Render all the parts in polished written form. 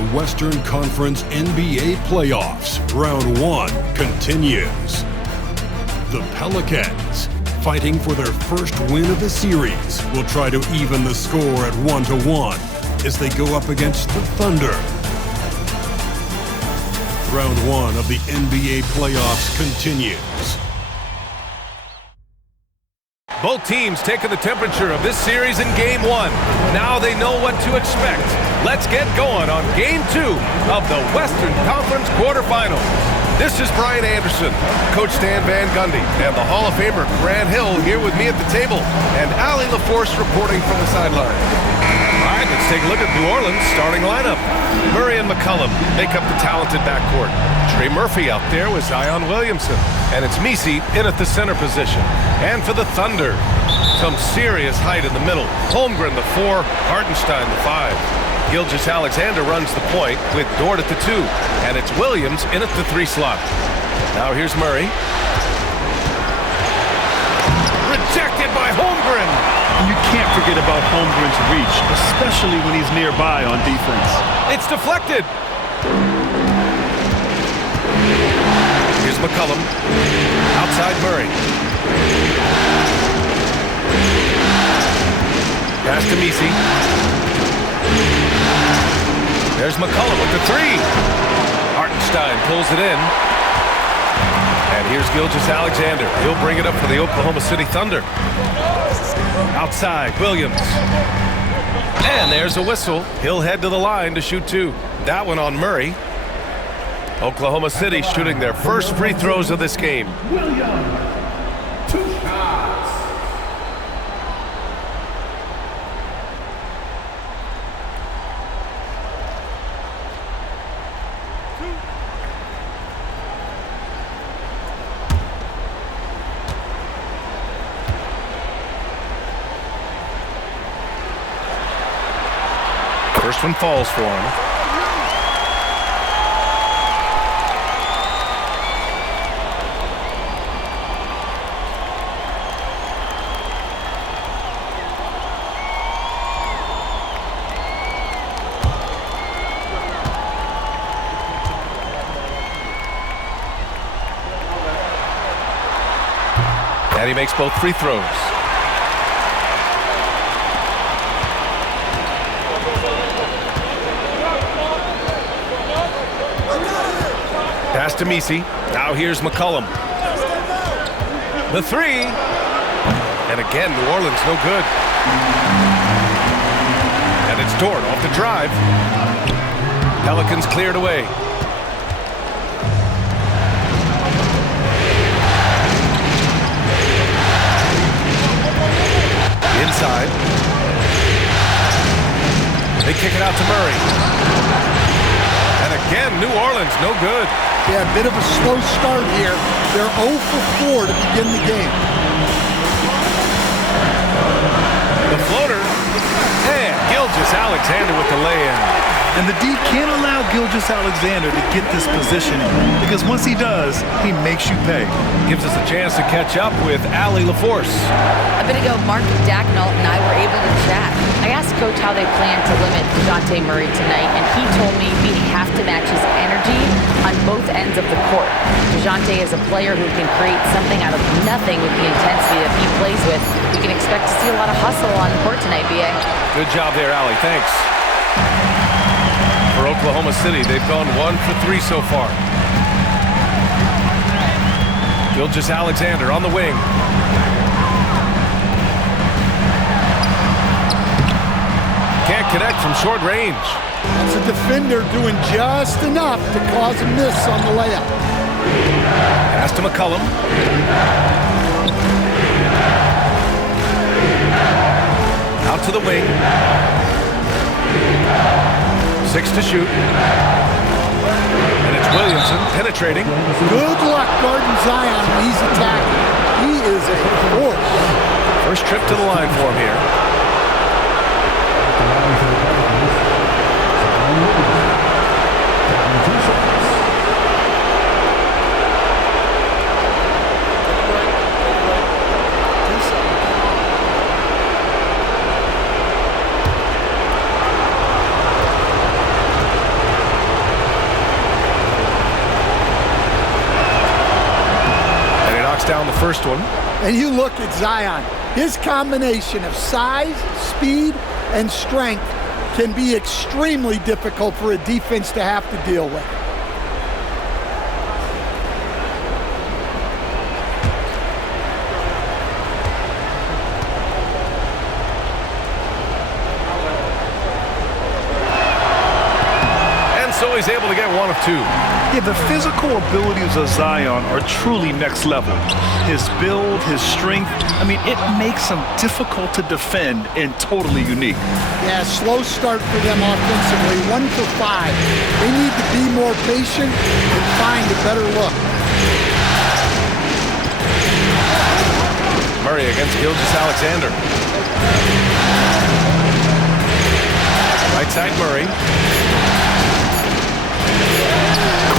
the Western Conference NBA playoffs. Round 1 continues. The Pelicans, fighting for their first win of the series, will try to even the score at 1-1 as they go up against the Thunder. Round 1 of the NBA playoffs continues. Both teams taking the temperature of this series in Game 1. Now they know what to expect. Let's get going on Game 2 of the Western Conference quarterfinals. This is Brian Anderson, Coach Stan Van Gundy, and the Hall of Famer Grant Hill here with me at the table, and Ali LaForce reporting from the sideline. All right, let's take a look at New Orleans' starting lineup. Murray and McCollum make up the talented backcourt. Trey Murphy out there with Zion Williamson, and it's Messi in at the center position. And for the Thunder, some serious height in the middle. Holmgren the 4, Hartenstein the 5. Gilgeous-Alexander runs the point with Dort at the 2, and it's Williams in at the 3 slot. Now here's Murray. Rejected by Holmgren. You can't forget about Holmgren's reach, especially when he's nearby on defense. It's deflected. Here's McCollum. Outside Murray. Pass to Messi. There's McCollum with the 3. Hartenstein pulls it in. And here's Gilgeous-Alexander. He'll bring it up for the Oklahoma City Thunder. Outside, Williams. And there's a whistle. He'll head to the line to shoot 2. That one on Murray. Oklahoma City shooting their first free throws of this game. First one falls for him. And he makes both free throws. Pass to Messi. Now here's McCollum. The 3. And again, New Orleans no good. And it's Dort off the drive. Pelicans cleared away. Inside. They kick it out to Murray. And again, New Orleans no good. Yeah, a bit of a slow start here. They're 0 for 4 to begin the game. The floater. And Gilgeous-Alexander with the lay-in. And the D can't allow Gilgeous-Alexander to get this positioning, because once he does, he makes you pay. Gives us a chance to catch up with Ali LaForce. A bit ago, Mark Dacknault and I were able to chat. I asked Coach how they plan to limit DeJounte Murray tonight, and he told me we have to match his energy on both ends of the court. DeJounte is a player who can create something out of nothing with the intensity that he plays with. We can expect to see a lot of hustle on the court tonight, B.A. Good job there, Ali. Thanks. For Oklahoma City, they've gone 1 for 3 so far. Gilgeous-Alexander on the wing. Can't connect from short range. That's a defender doing just enough to cause a miss on the layup. Pass to McCollum. Out to the wing. 6 to shoot. And it's Williamson penetrating. Good luck guarding Zion when he's attacking. He is a force. First trip to the line for him here. first one. And you look at Zion. His combination of size, speed, and strength can be extremely difficult for a defense to have to deal with. So he's able to get one of two. Yeah, the physical abilities of Zion are truly next level. His build, his strength, I mean, it makes him difficult to defend and totally unique. Yeah, slow start for them offensively, 1 for 5. They need to be more patient and find a better look. Murray against Gilgeous-Alexander. Right side Murray.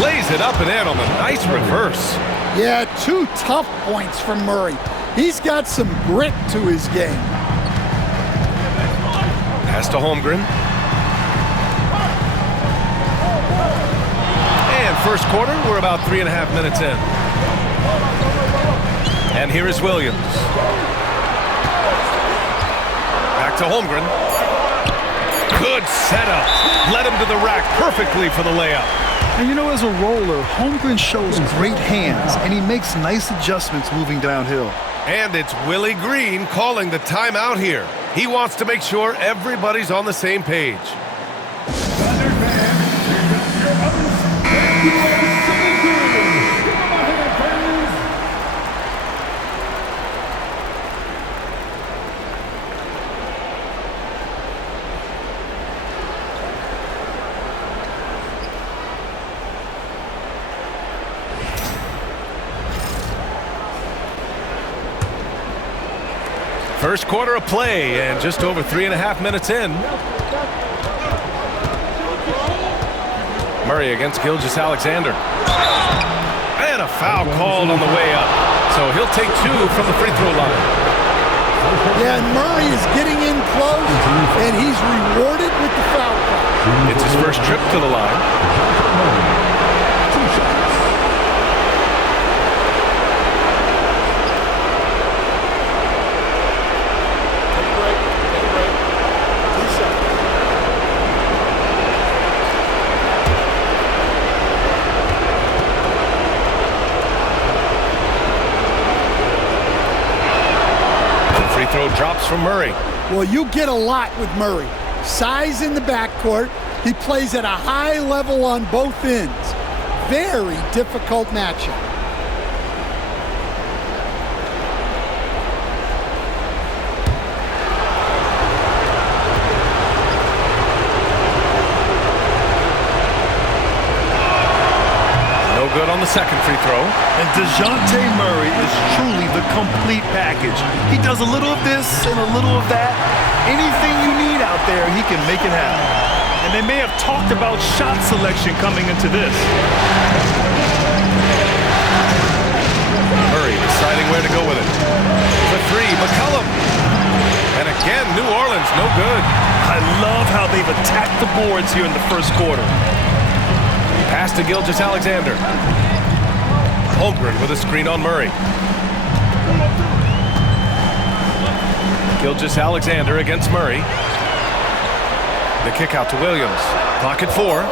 Lays it up and in on the nice reverse. Yeah, 2 tough points from Murray. He's got some grit to his game. Pass to Holmgren. And first quarter, we're about 3.5 minutes in. And here is Williams. Back to Holmgren. Good setup. Led him to the rack perfectly for the layup. And you know, as a roller, Holmgren shows great hands, and he makes nice adjustments moving downhill. And it's Willie Green calling the timeout here. He wants to make sure everybody's on the same page. First quarter of play and just over 3.5 minutes in. Murray against Gilgeous-Alexander. And a foul called on the way up. So he'll take 2 from the free throw line. Yeah, and Murray is getting in close, and he's rewarded with the foul call. It's his first trip to the line. Drops from Murray. Well, you get a lot with Murray. Size in the backcourt. He plays at a high level on both ends. Very difficult matchup. No good on the second free throw. And DeJounte Murray is truly the complete package. He does a little of this and a little of that. Anything you need out there, he can make it happen. And they may have talked about shot selection coming into this. Murray deciding where to go with it. The 3, McCollum. And again, New Orleans, no good. I love how they've attacked the boards here in the first quarter. Pass to Gilgeous-Alexander. Holmgren with a screen on Murray. Gilgeous-Alexander against Murray. The kick out to Williams. Clock at 4.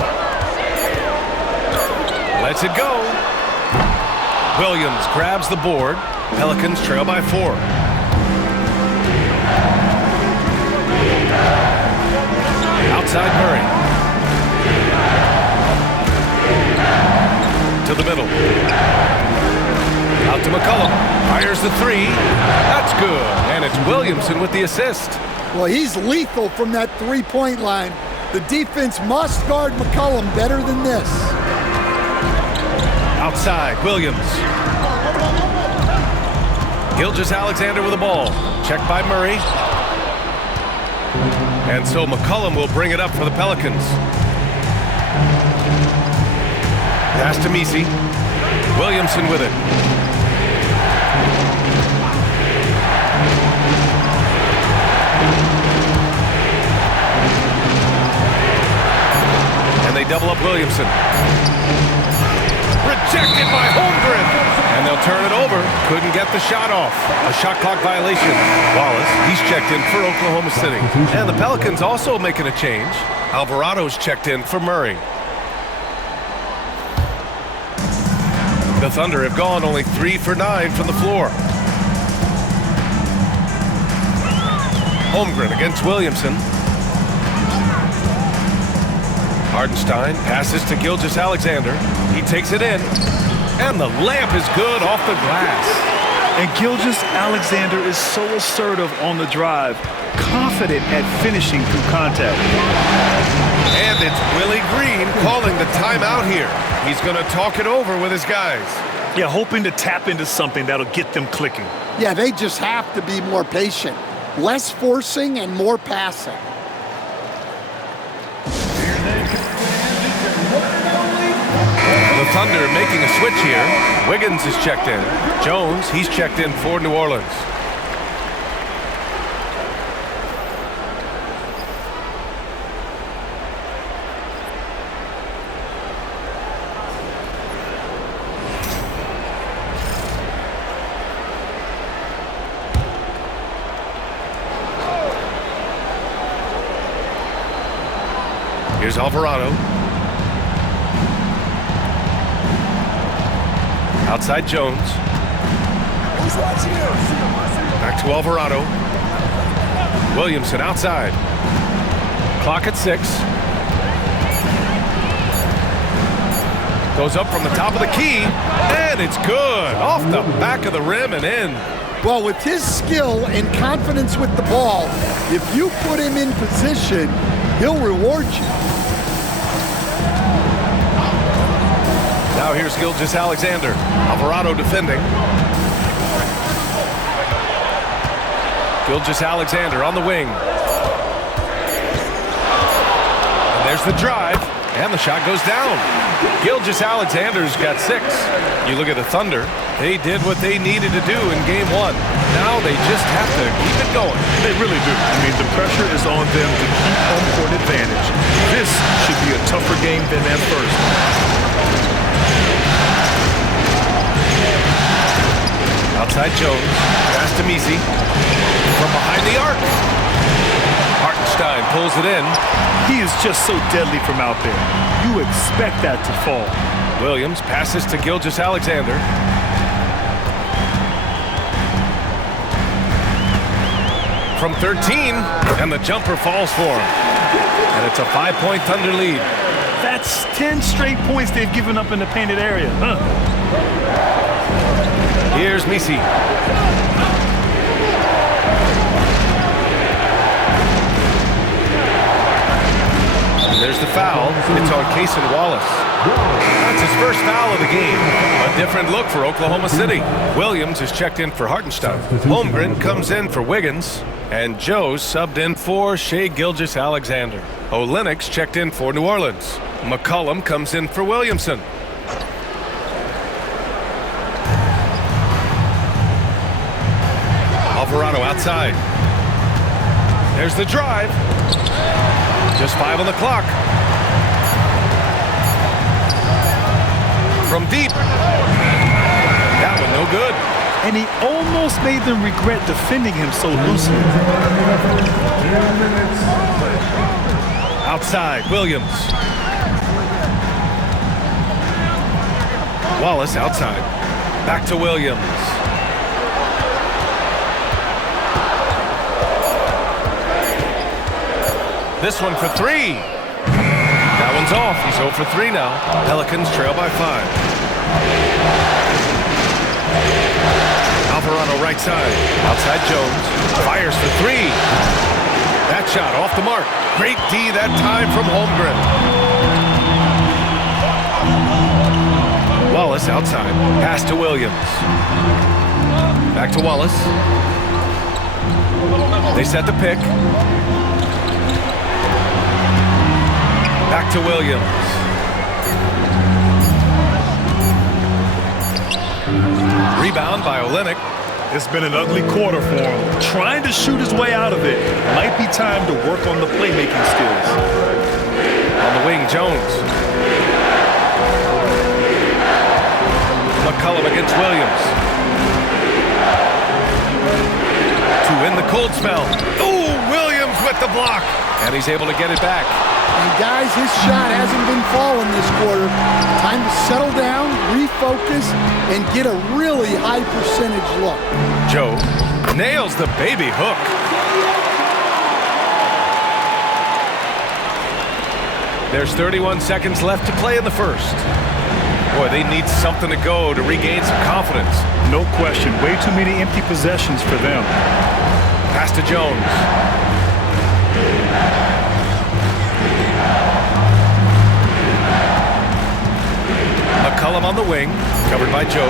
Lets it go. Williams grabs the board. Pelicans trail by 4. Outside Murray. To the middle. Out to McCollum. Fires the 3. That's good. And it's Williamson with the assist. Well, he's lethal from that three-point line. The defense must guard McCollum better than this. Outside, Williams. Gilgeous-Alexander with the ball. Checked by Murray. And so McCollum will bring it up for the Pelicans. Pass to Messi. Williamson with it. And they double up Williamson. Rejected by Holmgren. And they'll turn it over. Couldn't get the shot off. A shot clock violation. Wallace, he's checked in for Oklahoma City. And the Pelicans also making a change. Alvarado's checked in for Murray. The Thunder have gone only 3 for 9 from the floor. Holmgren against Williamson. Hardenstein passes to Gilgeous-Alexander. He takes it in. And the layup is good off the glass. And Gilgeous-Alexander is so assertive on the drive, confident at finishing through contact. And it's Willie Green calling the timeout here. He's going to talk it over with his guys. Yeah, hoping to tap into something that'll get them clicking. Yeah, they just have to be more patient. Less forcing and more passing. The Thunder making a switch here. Wiggins is checked in. Jones, he's checked in for New Orleans. Here's Alvarado. Outside Jones. Back to Alvarado. Williamson outside. Clock at 6. Goes up from the top of the key, and it's good. Off the back of the rim and in. Well, with his skill and confidence with the ball, if you put him in position, he'll reward you. Now here's Gilgeous-Alexander. Alvarado defending. Gilgeous-Alexander on the wing. And there's the drive, and the shot goes down. Gilgeous-Alexander's got 6. You look at the Thunder, they did what they needed to do in Game 1. Now they just have to keep it going. They really do. I mean, the pressure is on them to keep home court advantage. This should be a tougher game than that first. Outside Jones, pass to Misi. From behind the arc. Hartenstein pulls it in. He is just so deadly from out there. You expect that to fall. Williams passes to Gilgeous-Alexander. From 13, and the jumper falls for him. And it's a 5-point Thunder lead. That's 10 straight points they've given up in the painted area. Here's Misi. There's the foul. It's on Cason Wallace. That's his first foul of the game. A different look for Oklahoma City. Williams is checked in for Hartenstein. Holmgren comes in for Wiggins. And Joe subbed in for Shai Gilgeous-Alexander. Olynyk's checked in for New Orleans. McCollum comes in for Williamson. Alvarado outside. There's the drive. Just 5 on the clock. From deep. That one no good. And he almost made them regret defending him so loosely. Outside, Williams. Wallace outside. Back to Williams. This one for 3. That one's off. He's 0 for 3 now. Pelicans trail by 5. Alvarado right side. Outside Jones. Fires for 3. That shot off the mark. Great D that time from Holmgren. Wallace outside. Pass to Williams. Back to Wallace. They set the pick. Back to Williams. Rebound by Olynyk. It's been an ugly quarter for him. Trying to shoot his way out of it. Might be time to work on the playmaking skills. On the wing, Jones. McCollum against Williams. block. And he's able to get it back. And guys, his shot hasn't been falling this quarter. Time to settle down, refocus, and get a really high percentage look. Joe nails the baby hook. There's 31 seconds left to play in the first. Boy, they need something to go to regain some confidence. No question. Way too many empty possessions for them. Pass to Jones. McCollum on the wing, covered by Joe.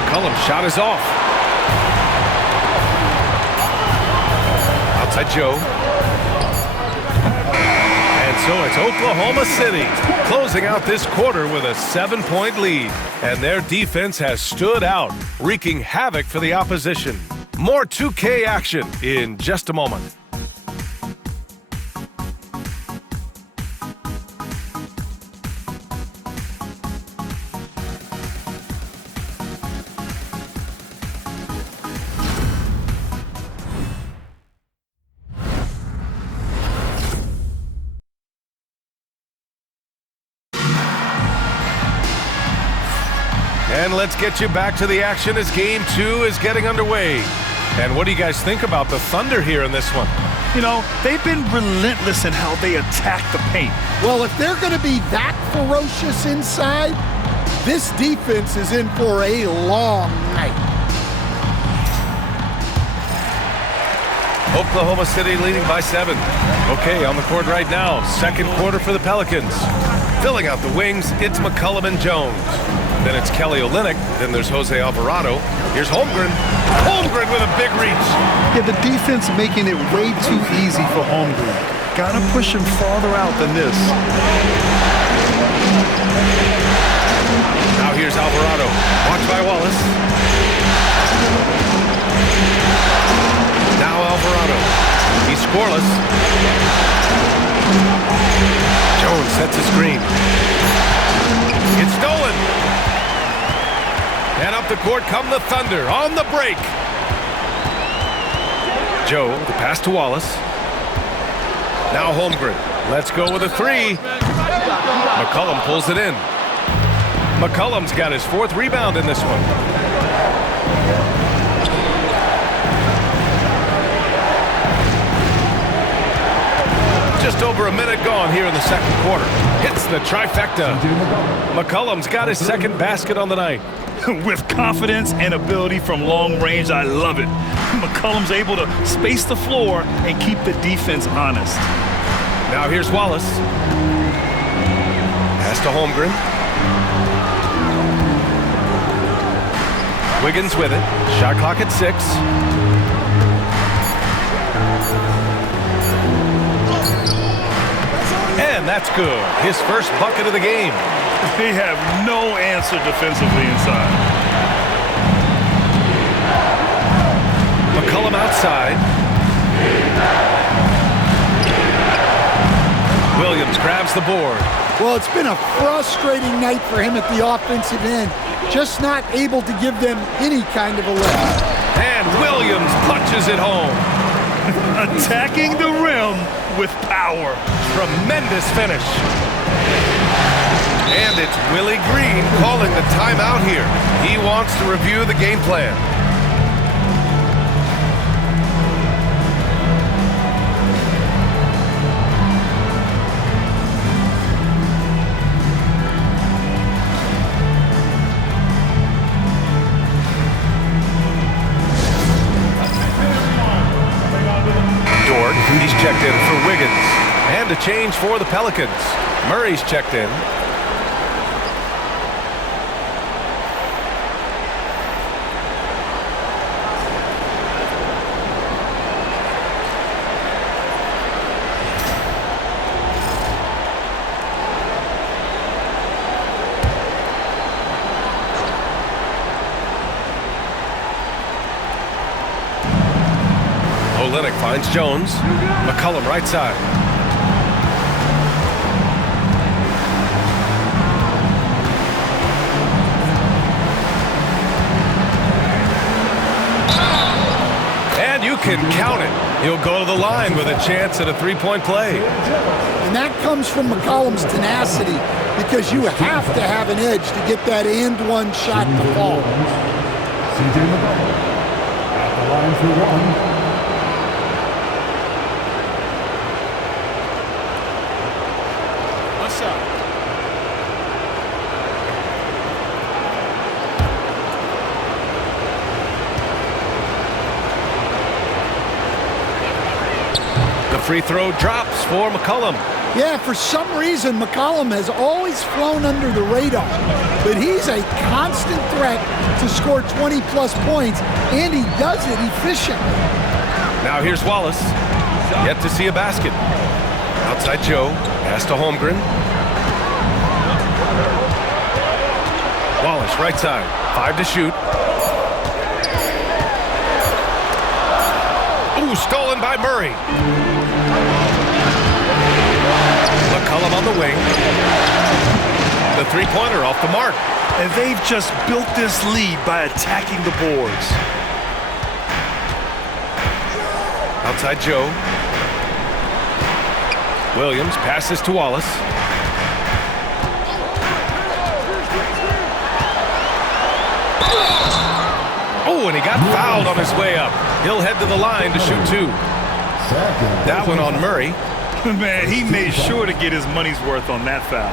McCollum's shot is off. Outside Joe. And so it's Oklahoma City closing out this quarter with a 7-point lead. And their defense has stood out, wreaking havoc for the opposition. More 2K action in just a moment. And let's get you back to the action as Game 2 is getting underway. And what do you guys think about the Thunder here in this one? You know, they've been relentless in how they attack the paint. Well, if they're going to be that ferocious inside, this defense is in for a long night. Oklahoma City leading by 7. Okay, on the court right now, second quarter for the Pelicans. Filling out the wings, it's McCollum and Jones. Then it's Kelly Olynyk. Then there's Jose Alvarado. Here's Holmgren. Holmgren with a big reach. Yeah, the defense making it way too easy for Holmgren. Gotta push him farther out than this. Now here's Alvarado. Watched by Wallace. Now Alvarado. He's scoreless. Jones sets a screen. It's stolen. And up the court come the Thunder on the break. Joe, the pass to Wallace. Now Holmgren. Let's go with a 3. McCollum pulls it in. McCollum's got his 4th rebound in this one. Just over a minute gone here in the second quarter. Hits the trifecta. McCollum's got his 2nd basket on the night. With confidence and ability from long range, I love it. McCollum's able to space the floor and keep the defense honest. Now here's Wallace. Pass to Holmgren. Wiggins with it. Shot clock at 6. And that's good. His first bucket of the game. They have no answer defensively inside. McCollum outside. Williams grabs the board. Well, it's been a frustrating night for him at the offensive end. Just not able to give them any kind of a lift. And Williams punches it home. Attacking the rim with power. Tremendous finish. And it's Willie Green calling the timeout here. He wants to review the game plan. Dort, he's checked in for Wiggins. And a change for the Pelicans. Murray's checked in. Olynyk finds Jones. McCollum right side. And you can count it. He'll go to the line with a chance at a three-point play. And that comes from McCollum's tenacity, because you have to have an edge to get that and-one shot to fall. C.J. McCollum at the line for one. What's up? The free throw drops for McCollum. Yeah, for some reason, McCollum has always flown under the radar, but he's a constant threat to score 20-plus points, and he does it efficiently. Now here's Wallace. Yet to see a basket. Outside Joe. Pass to Holmgren. Wallace, right side. 5 to shoot. Ooh, stolen by Murray. McCollum on the wing. The three-pointer off the mark. And they've just built this lead by attacking the boards. Outside Joe. Williams passes to Wallace. Oh, and he got fouled on his way up. He'll head to the line to shoot 2. That one on Murray. Man, he made sure to get his money's worth on that foul.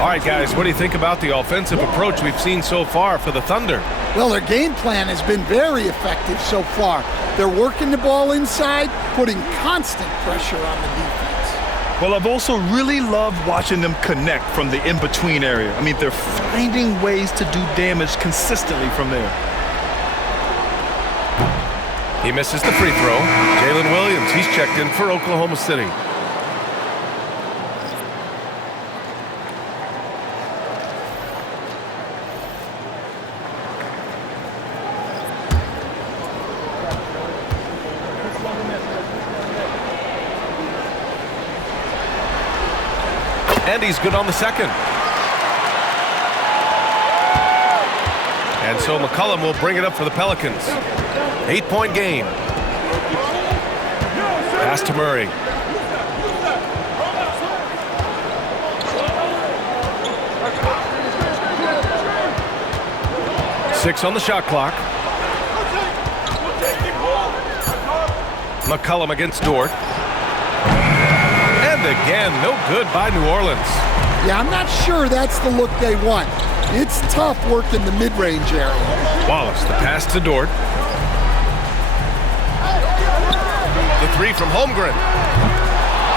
All right, guys, what do you think about the offensive approach we've seen so far for the Thunder? Well, their game plan has been very effective so far. They're working the ball inside, putting constant pressure on the defense. Well, I've also really loved watching them connect from the in-between area. I mean, they're finding ways to do damage consistently from there. He misses the free throw. Jalen Williams, he's checked in for Oklahoma City. And he's good on the second. And so McCollum will bring it up for the Pelicans. 8-point game. Pass to Murray. Six on the shot clock. McCollum against Dort. And again, no good by New Orleans. Yeah, I'm not sure that's the look they want. It's tough working the mid-range area. Wallace, the pass to Dort. The three from Holmgren.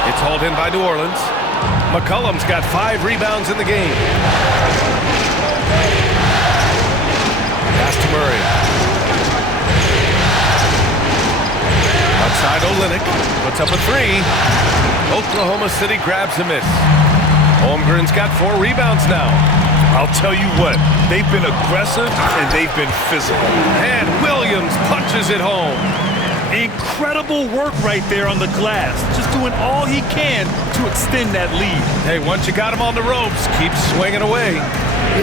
It's hauled in by New Orleans. McCollum's got 5 rebounds in the game. Pass to Murray. Outside Olynyk. Puts up a 3. Oklahoma City grabs a miss. Holmgren's got 4 rebounds now. I'll tell you what, they've been aggressive and they've been physical. And Williams punches it home. Incredible work right there on the glass. Just doing all he can to extend that lead. Hey, once you got him on the ropes, keep swinging away.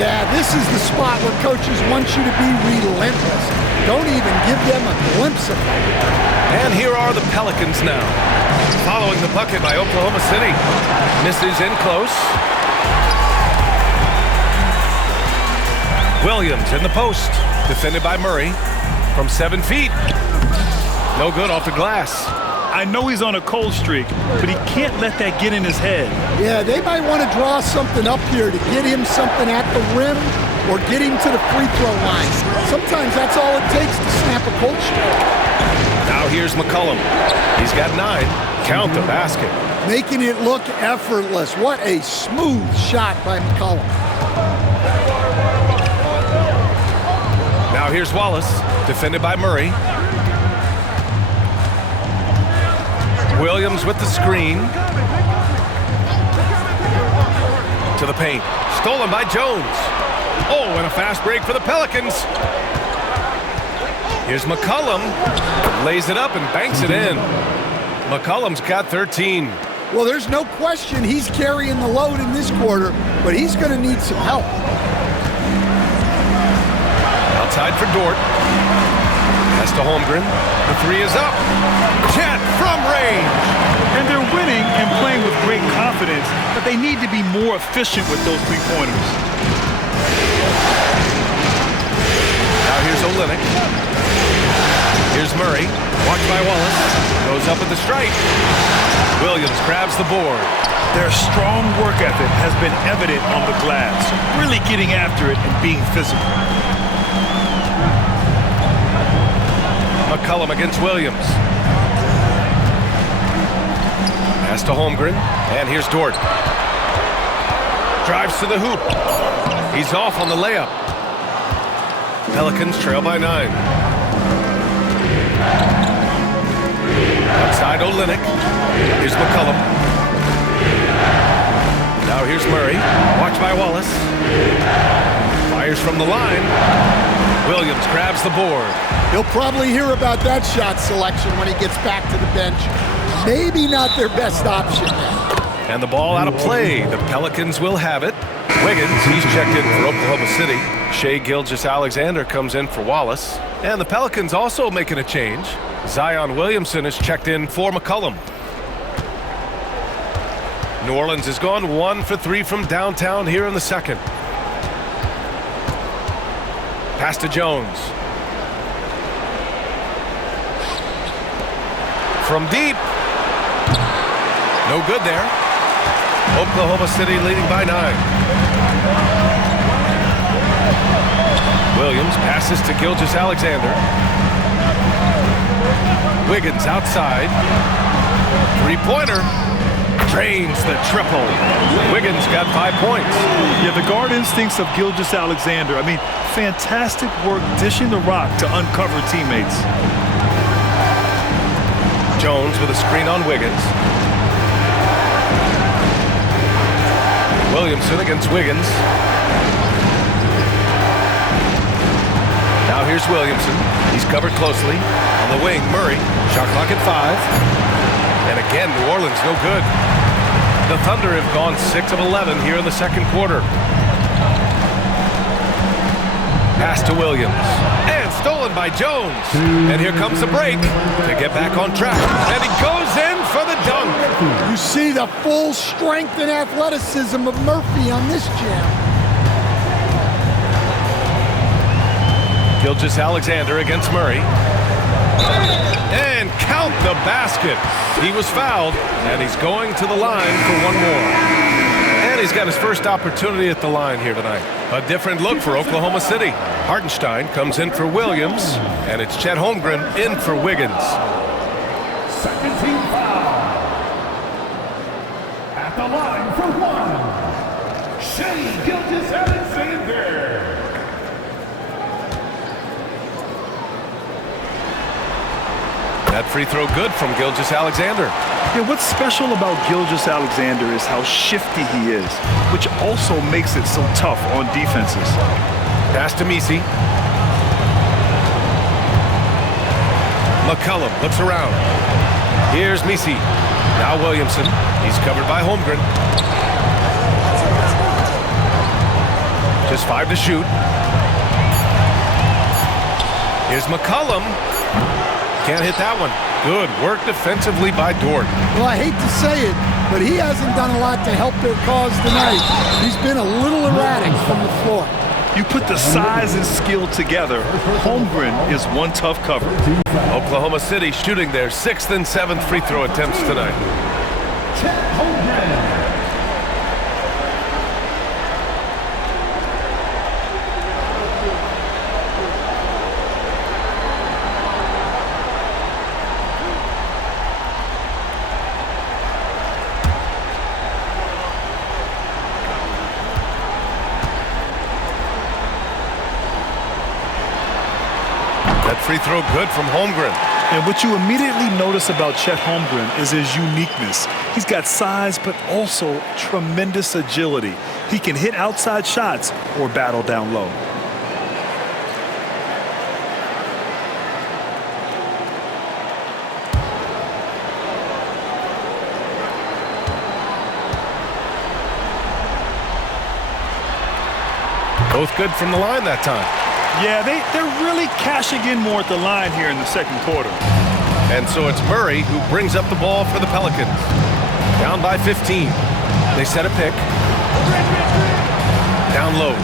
Yeah, this is the spot where coaches want you to be relentless. Don't even give them a glimpse of it. And here are the Pelicans now. Following the bucket by Oklahoma City. Misses in close. Williams in the post. Defended by Murray from 7 feet. No good off the glass. I know he's on a cold streak, but he can't let that get in his head. Yeah, they might want to draw something up here to get him something at the rim or get him to the free throw line. Sometimes that's all it takes to snap a cold streak. Now here's McCollum. He's got 9. Count the basket. Making it look effortless. What a smooth shot by McCollum. Now here's Wallace, defended by Murray. Williams with the screen. To the paint. Stolen by Jones. Oh, and a fast break for the Pelicans. Here's McCollum. Lays it up and banks it in. McCollum's got 13. Well, there's no question he's carrying the load in this quarter, but he's going to need some help. Outside for Dort. Pass to Holmgren. The three is up. Chet from range. And they're winning and playing with great confidence, but they need to be more efficient with those three-pointers. Now here's Olynyk. Here's Murray. Watched by Wallace. Goes up at the stripe. Williams grabs the board. Their strong work ethic has been evident on the glass, really getting after it and being physical. McCollum against Williams. Pass to Holmgren, and here's Dort. Drives to the hoop. He's off on the layup. Pelicans trail by 9. Outside Olynyk. Here's McCollum. Now here's Murray. Watched by Wallace. Fires from the line. Williams grabs the board. He'll probably hear about that shot selection when he gets back to the bench. Maybe not their best option. And the ball out of play. The Pelicans will have it. Wiggins, he's checked in for Oklahoma City. Shai Gilgeous-Alexander comes in for Wallace. And the Pelicans also making a change. Zion Williamson is checked in for McCollum. New Orleans has gone 1 for 3 from downtown here in the second. Pass to Jones. From deep. No good there. Oklahoma City leading by 9. Williams passes to Gilgeous-Alexander. Wiggins outside. Three-pointer. Drains the triple. Wiggins got 5 points. Yeah, the guard instincts of Gilgeous-Alexander. I mean, fantastic work dishing the rock to uncover teammates. Jones with a screen on Wiggins. Williamson against Wiggins. Now here's Williamson. He's covered closely. On the wing, Murray. Shot clock at 5. And again, New Orleans no good. The Thunder have gone 6 of 11 here in the second quarter. Pass to Williams. And stolen by Jones. And here comes the break to get back on track. And he goes in for the dunk. You see the full strength and athleticism of Murphy on this jam. Gilgeous-Alexander against Murray. And count the basket. He was fouled, and he's going to the line for one more. And he's got his first opportunity at the line here tonight. A different look for Oklahoma City. Hartenstein comes in for Williams, and it's Chet Holmgren in for Wiggins. Second team foul. At the line for 1, Shai Gilgeous-Alexander. That free throw good from Gilgeous-Alexander. Yeah, what's special about Gilgeous-Alexander is how shifty he is, which also makes it so tough on defenses. Pass to Messi. McCollum looks around. Here's Messi. Now Williamson. He's covered by Holmgren. Just 5 to shoot. Here's McCollum. Can't hit that one. Good work defensively by Dort. Well, I hate to say it, but he hasn't done a lot to help their cause tonight. He's been a little erratic from the floor. You put the size and skill together, Holmgren is one tough cover. Oklahoma City shooting their 6th and 7th free throw attempts tonight. Chet Holmgren. Free throw good from Holmgren. And what you immediately notice about Chet Holmgren is his uniqueness. He's got size, but also tremendous agility. He can hit outside shots or battle down low. Both good from the line that time. Yeah, they're really cashing in more at the line here in the second quarter. And so it's Murray who brings up the ball for the Pelicans. Down by 15. They set a pick. Down low.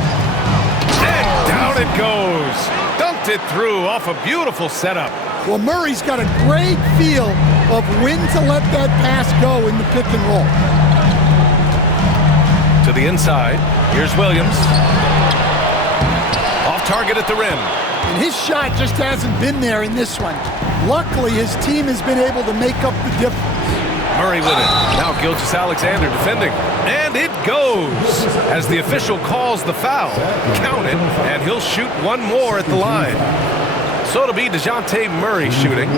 And down it goes. Dunked it through off a beautiful setup. Well, Murray's got a great feel of when to let that pass go in the pick and roll. To the inside. Here's Williams. Off target at the rim. And his shot just hasn't been there in this one. Luckily, his team has been able to make up the difference. Murray with it. Now Gilgeous-Alexander defending. And it goes as the official calls the foul. Count it, and he'll shoot one more at the line. So it'll be DeJounte Murray shooting.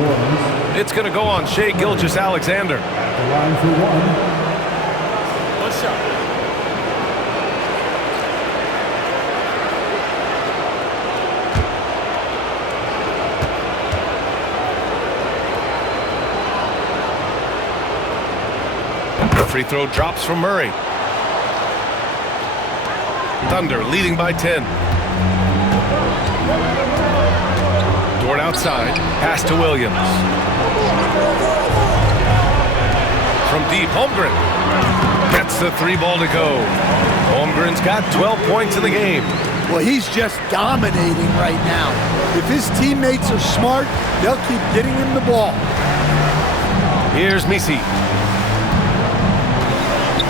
It's going to go on Shai Gilgeous-Alexander. The line for one. What's up? The free throw drops from Murray. Thunder leading by 10. Dort outside. Pass to Williams. From deep, Holmgren gets the three ball to go. Holmgren's got 12 points in the game. Well, he's just dominating right now. If his teammates are smart, they'll keep getting him the ball. Here's Misi.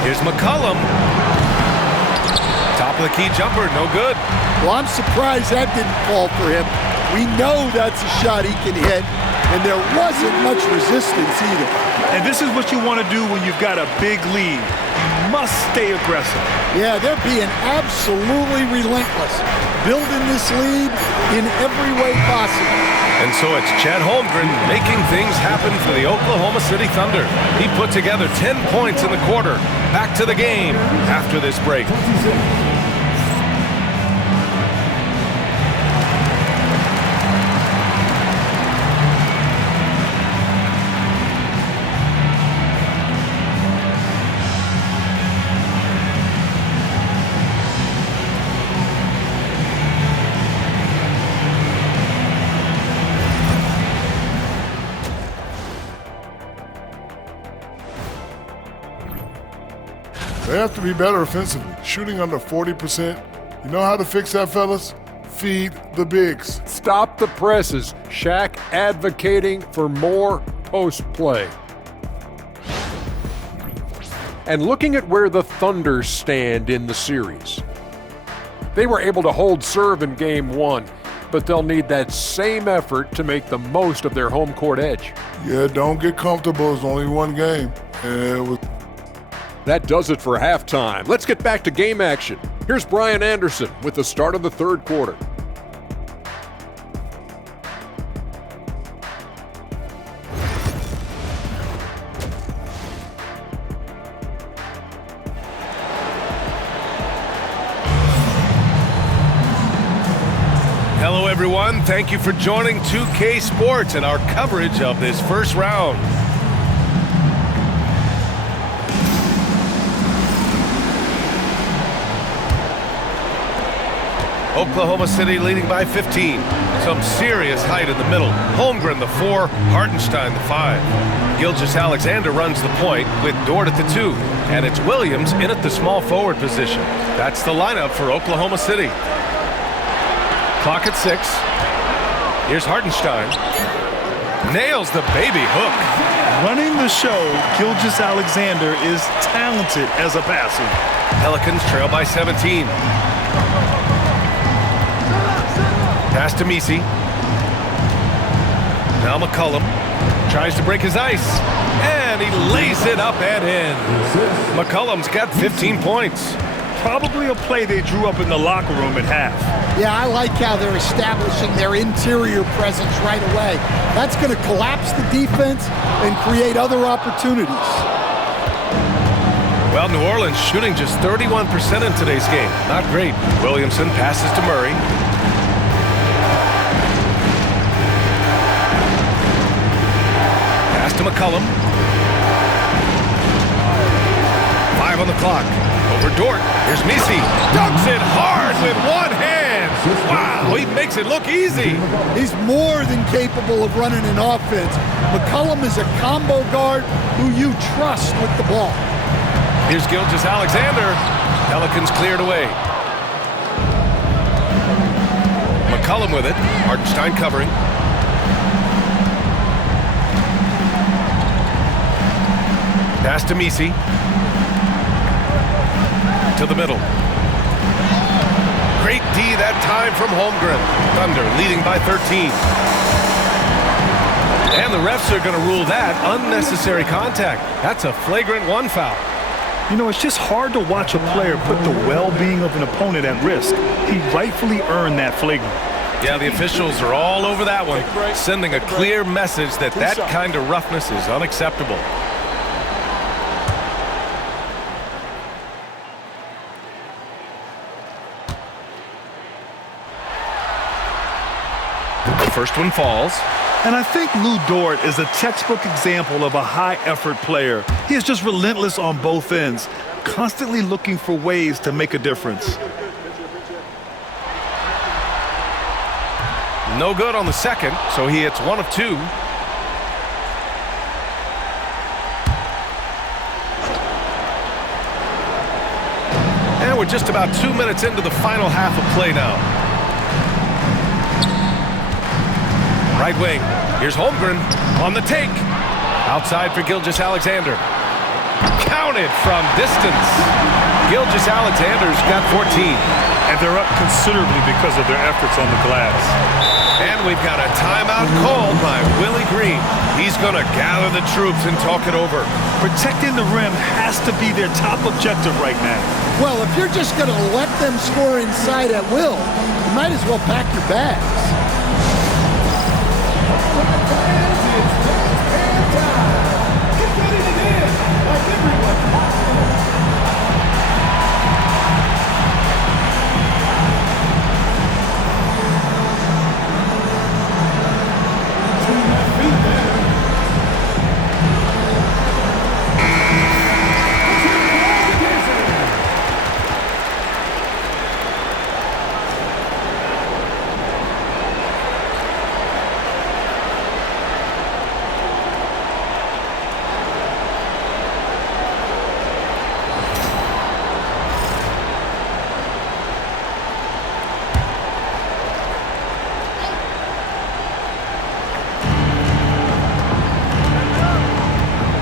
Here's McCollum. Top of the key jumper, no good. Well, I'm surprised that didn't fall for him. We know that's a shot he can hit, and there wasn't much resistance either. And this is what you want to do when you've got a big lead. You must stay aggressive. Yeah, they're being absolutely relentless, building this lead in every way possible. And so it's Chet Holmgren making things happen for the Oklahoma City Thunder. He put together 10 points in the quarter. Back to the game after this break. They have to be better offensively, shooting under 40%. You know how to fix that, fellas? Feed the bigs. Stop the presses. Shaq advocating for more post play. And looking at where the Thunder stand in the series. They were able to hold serve in Game 1, but they'll need that same effort to make the most of their home court edge. Yeah, don't get comfortable. It's only one game. That does it for halftime. Let's get back to game action. Here's Brian Anderson with the start of the third quarter. Hello, everyone. Thank you for joining 2K Sports and our coverage of this first round. Oklahoma City leading by 15. Some serious height in the middle. Holmgren, the 4. Hartenstein, the 5. Gilgeous-Alexander runs the point with Dort at the 2. And it's Williams in at the small forward position. That's the lineup for Oklahoma City. Clock at 6. Here's Hartenstein. Nails the baby hook. Running the show, Gilgeous-Alexander is talented as a passer. Pelicans trail by 17. Pass to Misi. Now McCollum tries to break his ice. And he lays it up and in. McCollum's got 15 points. Probably a play they drew up in the locker room at half. Yeah, I like how they're establishing their interior presence right away. That's going to collapse the defense and create other opportunities. Well, New Orleans shooting just 31% in today's game. Not great. Williamson passes to Murray. Pass to McCollum. 5 on the clock. Over Dort. Here's Misi. Dunks it hard with one hand. Wow, he makes it look easy. He's more than capable of running an offense. McCollum is a combo guard who you trust with the ball. Here's Gilgeous-Alexander. Pelicans cleared away. McCollum with it. Hartenstein covering. Pass to Messi. To the middle. Great D that time from Holmgren. Thunder leading by 13. And the refs are going to rule that unnecessary contact. That's a flagrant 1 foul. You know, it's just hard to watch a player put the well-being of an opponent at risk. He rightfully earned that flagrant. Yeah, the officials are all over that one, sending a clear message that that kind of roughness is unacceptable. The first one falls. And I think Lou Dort is a textbook example of a high-effort player. He is just relentless on both ends, constantly looking for ways to make a difference. No good on the second, so he hits 1 of 2. And we're just about 2 minutes into the final half of play now. Right wing. Here's Holmgren on the take. Outside for Gilgeous-Alexander. Counted from distance. Gilgeous-Alexander's got 14. And they're up considerably because of their efforts on the glass. And we've got a timeout called by Willie Green. He's going to gather the troops and talk it over. Protecting the rim has to be their top objective right now. Well, if you're just going to let them score inside at will, you might as well pack your bags.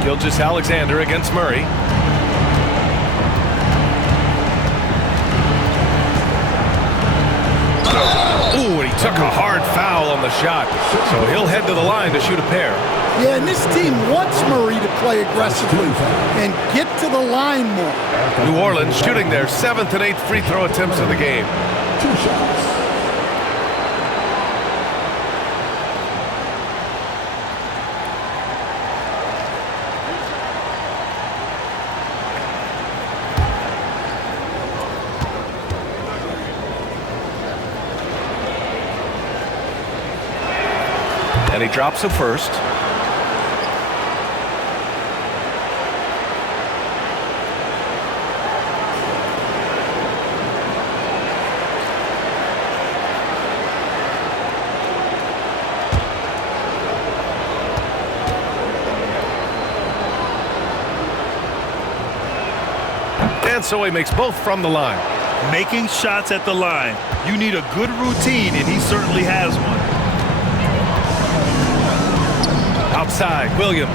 Gilgeous-Alexander against Murray. Ooh, and he took a hard foul on the shot. So he'll head to the line to shoot a pair. Yeah, and this team wants Murray to play aggressively and get to the line more. New Orleans shooting their 7th and 8th free throw attempts of the game. 2 shots. And he drops it first. And so he makes both from the line. Making shots at the line. You need a good routine, and he certainly has one. Outside, Williams.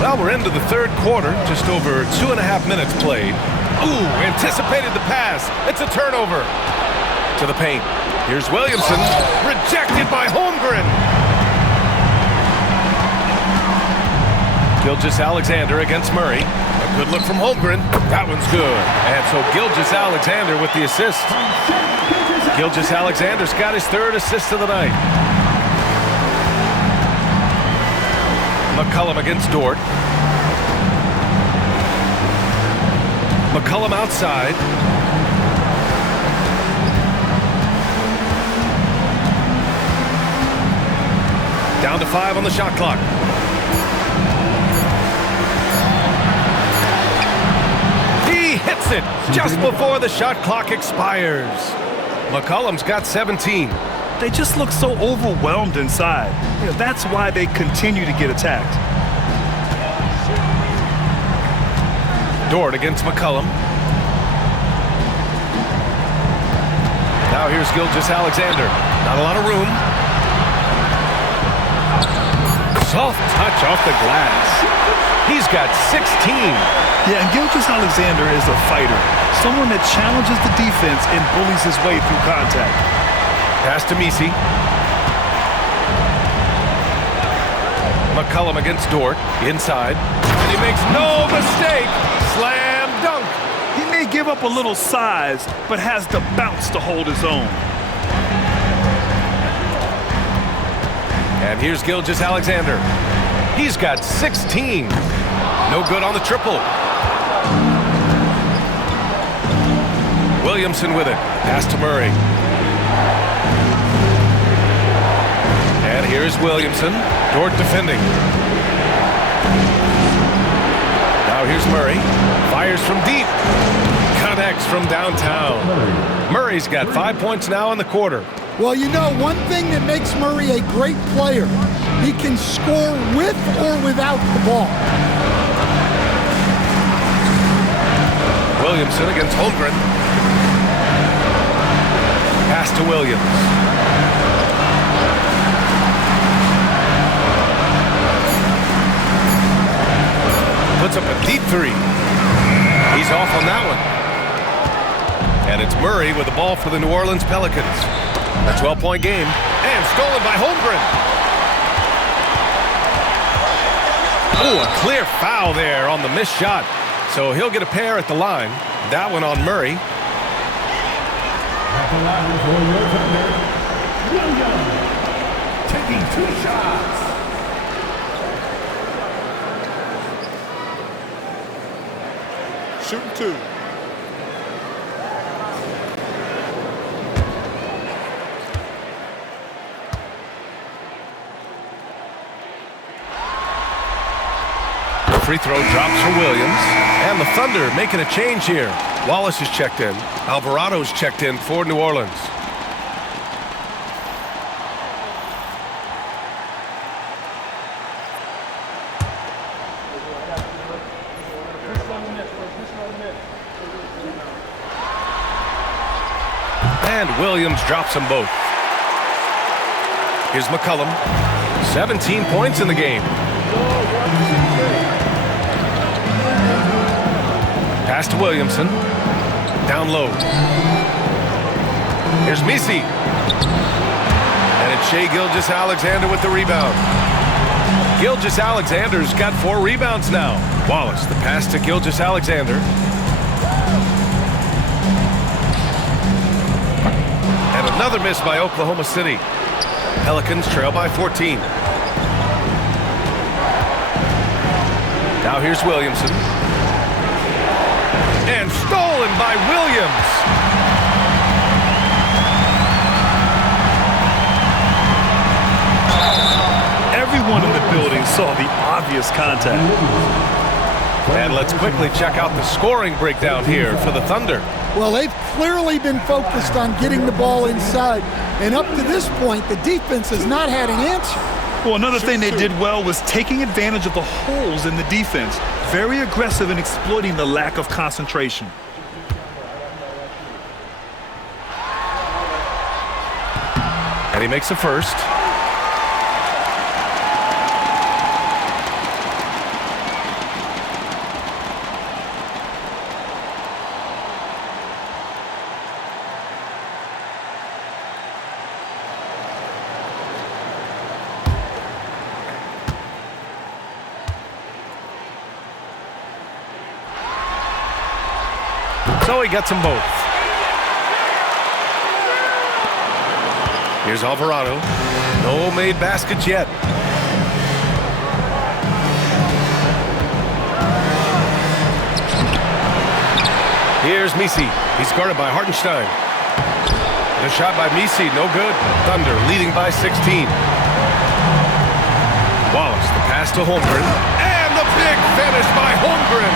Well, we're into the third quarter, just over 2.5 minutes played. Ooh, anticipated the pass. It's a turnover. To the paint. Here's Williamson, rejected by Holmgren. Gilgeous-Alexander against Murray. A good look from Holmgren. That one's good. And so Gilgeous-Alexander with the assist. Gilgeous-Alexander's got his 3rd assist of the night. McCollum against Dort. McCollum outside. Down to 5 on the shot clock. He hits it just before the shot clock expires. McCollum's got 17. They just look so overwhelmed inside. That's why they continue to get attacked. Dort against McCollum. Now here's Gilgeous-Alexander. Not a lot of room. Soft touch off the glass. He's got 16. Yeah, and Gilgeous-Alexander is a fighter. Someone that challenges the defense and bullies his way through contact. Pass to Misi. McCollum against Dort. Inside. And he makes no mistake. Slam dunk. He may give up a little size, but has the bounce to hold his own. And here's Gilgeous-Alexander. He's got 16. No good on the triple. Williamson with it. Pass to Murray. And here's Williamson. Dort defending. Now here's Murray. Fires from deep. Connects from downtown. Murray's got 5 points now in the quarter. Well, you know, one thing that makes Murray a great player, he can score with or without the ball. Williamson against Holmgren. Pass to Williams. Puts up a deep three. He's off on that one. And it's Murray with the ball for the New Orleans Pelicans. A 12-point game. And stolen by Holmgren. Oh, a clear foul there on the missed shot. So he'll get a pair at the line. That one on Murray. At the line for your defender, Williams, taking 2 shots. Shooting 2. Free throw drops for Williams. And the Thunder making a change here. Wallace is checked in. Alvarado's checked in for New Orleans. And Williams drops them both. Here's McCollum. 17 points in the game. Pass to Williamson. Down low. Here's Misi. And it's Shai Gilgeous-Alexander with the rebound. Gilgeous-Alexander's got 4 rebounds now. Wallace, the pass to Gilgeous-Alexander. And another miss by Oklahoma City. Pelicans trail by 14. Now here's Williamson. And stolen by Williams. Everyone in the building saw the obvious contact. And let's quickly check out the scoring breakdown here for the Thunder. Well, they've clearly been focused on getting the ball inside. And up to this point, the defense has not had an answer. Well, another thing they did well was taking advantage of the holes in the defense. Very aggressive in exploiting the lack of concentration. And he makes the first. So he gets them both. Here's Alvarado. No made baskets yet. Here's Misi. He's guarded by Hartenstein. The shot by Misi, no good. Thunder leading by 16. Wallace, the pass to Holmgren. And the big finish by Holmgren.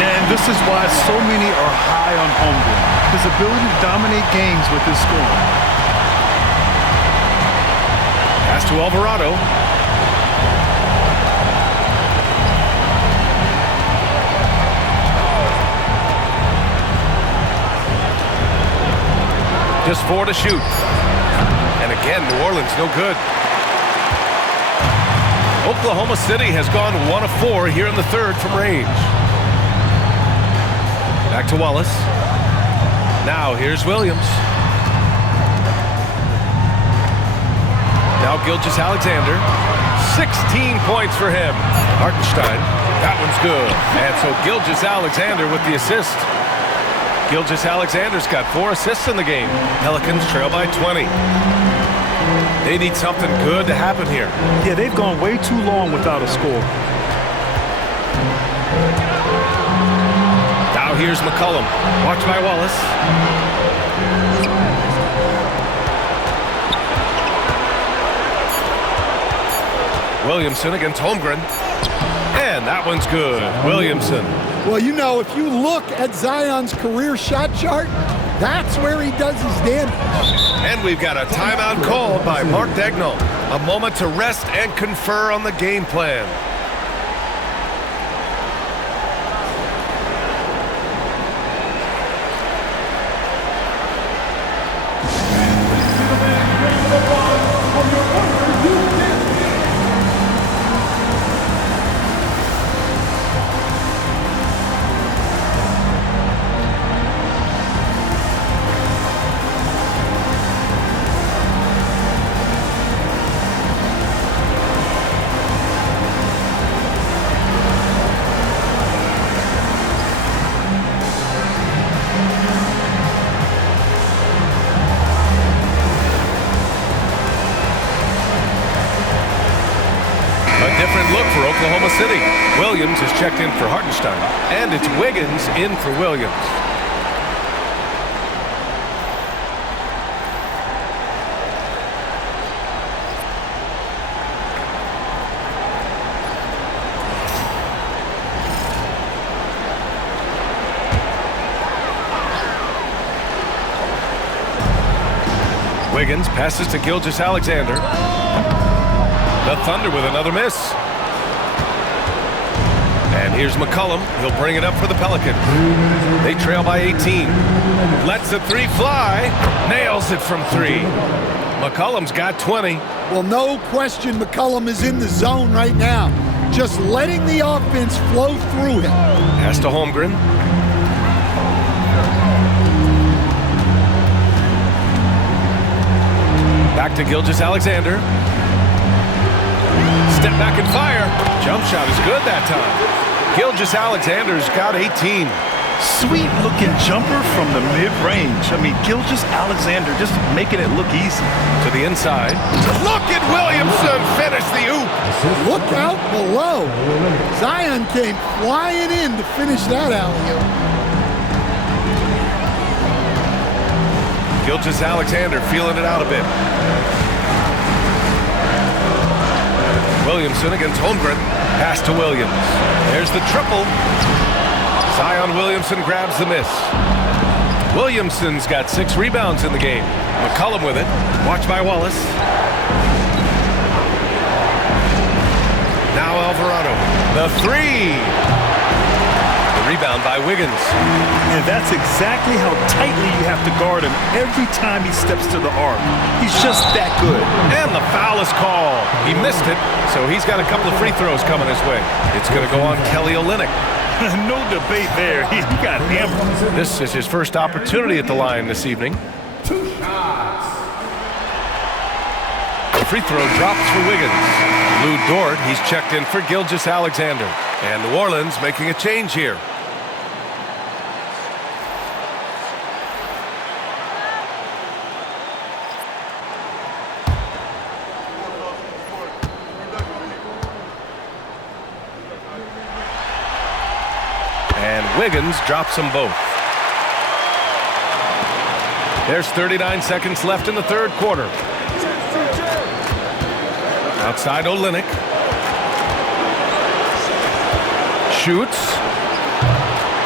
And this is why so many are high on Holmgren. His ability to dominate games with his scoring. Pass to Alvarado. Just 4 to shoot. And again, New Orleans no good. Oklahoma City has gone 1 of 4 here in the third from range. Back to Wallace. Now here's Williams. Now Gilgeous-Alexander. 16 points for him. Hartenstein. That one's good. And so Gilgeous-Alexander with the assist. Gilgeous-Alexander's got 4 assists in the game. Pelicans trail by 20. They need something good to happen here. Yeah, they've gone way too long without a score. Now here's McCollum. Watched by Wallace. Williamson against Holmgren. And that one's good. Williamson. Well, you know, if you look at Zion's career shot chart, that's where he does his damage. And we've got a timeout called by Mark Daigneault. A moment to rest and confer on the game plan. Look for Oklahoma City. Williams is checked in for Hartenstein, and it's Wiggins in for Williams. Wiggins passes to Gilgeous-Alexander. The Thunder with another miss. And here's McCollum. He'll bring it up for the Pelicans. They trail by 18. Lets the 3 fly. Nails it from 3. McCollum's got 20. Well, no question McCollum is in the zone right now. Just letting the offense flow through him. Pass to Holmgren. Back to Gilgeous-Alexander. Step back and fire. Jump shot is good that time. Gilgeous-Alexander's got 18. Sweet looking jumper from the mid-range. I mean, Gilgeous-Alexander just making it look easy. To the inside. Look at Williamson finish the oop. Look out below. Zion came flying in to finish that alley-oop. Gilgeous-Alexander feeling it out a bit. Williamson against Holmgren. Pass to Williams. There's the triple. Zion Williamson grabs the miss. Williamson's got 6 rebounds in the game. McCollum with it. Watched by Wallace. Now Alvarado. The 3. The rebound by Wiggins. And that's exactly how tightly you have to guard him every time he steps to the arc. He's just that good. And the foul is called. He missed it, so he's got a couple of free throws coming his way. It's going to go on Kelly Olynyk. No debate there. He got hammered. This is his first opportunity at the line this evening. 2 shots. The free throw drops for Wiggins. Lou Dort, he's checked in for Gilgeous-Alexander. And New Orleans making a change here. And Wiggins drops them both. There's 39 seconds left in the third quarter. Outside Olynyk. Shoots.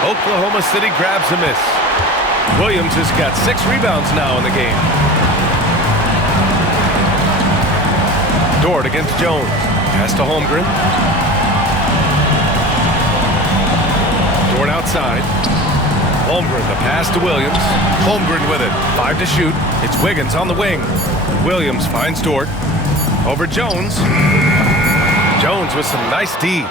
Oklahoma City grabs a miss. Williams has got 6 rebounds now in the game. Dort against Jones. Pass to Holmgren. Dort outside. Holmgren, the pass to Williams. Holmgren with it. 5 to shoot. It's Wiggins on the wing. Williams finds Dort. Over Jones. Jones with some nice D.